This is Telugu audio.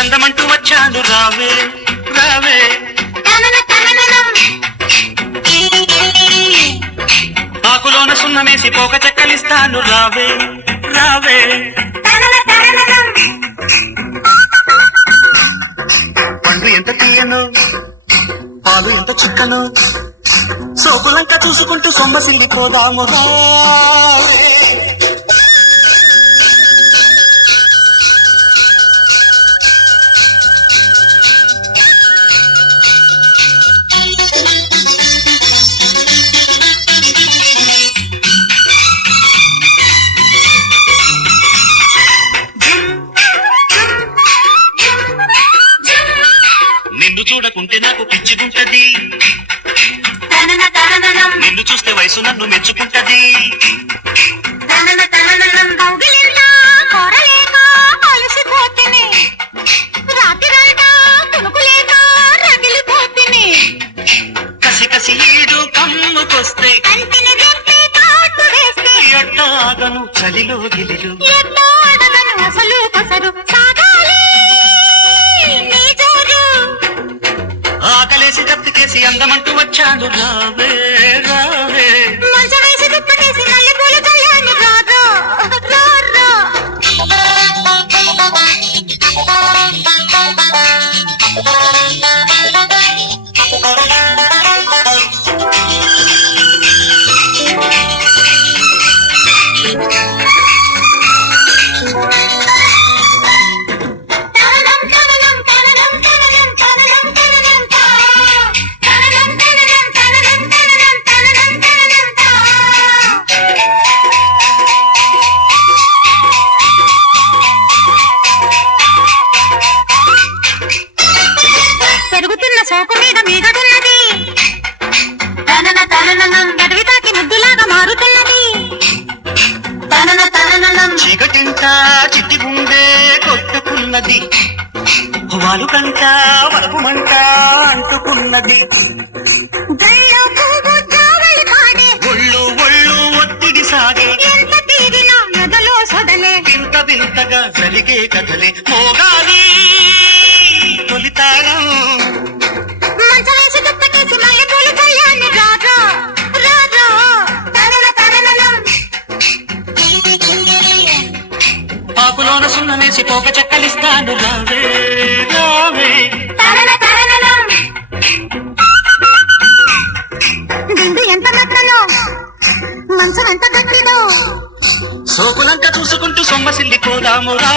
అందమంటూ వచ్చాను రావే రావే ఆకులోన సున్నమేసి పోక చెక్కలిస్తాను రావే రావే పండు ఎంత తీయను పాలు ఎంత చిక్కను సోకులంక చూసుకుంటూ సొమ్మసిల్లిపోదాము రావే నిన్ను చూడకుంటే నాకు పిచ్చిగుంటది నిన్ను చూస్తే వయసు నన్ను మెచ్చుకుంటది కసి కసి ఈడు కమ్ముకొస్తే ఎట్టాగను చలిలో గిలిలు అసలు కొసరు ఆకలేసి దప్పికేసి అందమంటూ వచ్చాను రావే రావే పెరుగుతున్న సోకు మీద మీగడున్నది గడివితాకి ముద్దులాగా మారుతున్నది చీకటింట చిట్టి గుండె కొట్టుకున్నది వాలు కంట వరపు మంట అంటుకున్నది ఒళ్ళు ఒళ్ళు ఒత్తిడి సాగే ఎదలో సొదలే వింత వింతగా జరిగే కథలే మోగాలి తొలితారం ఆకులోన సున్నమేసి పోక చెక్కలిస్తాను రావే రావే దిండు ఎంత మెత్తలో మంచం ఎంత గట్టిదో సోకులంక చూసుకుంటూ సొమ్మసిల్లిపోదాము రా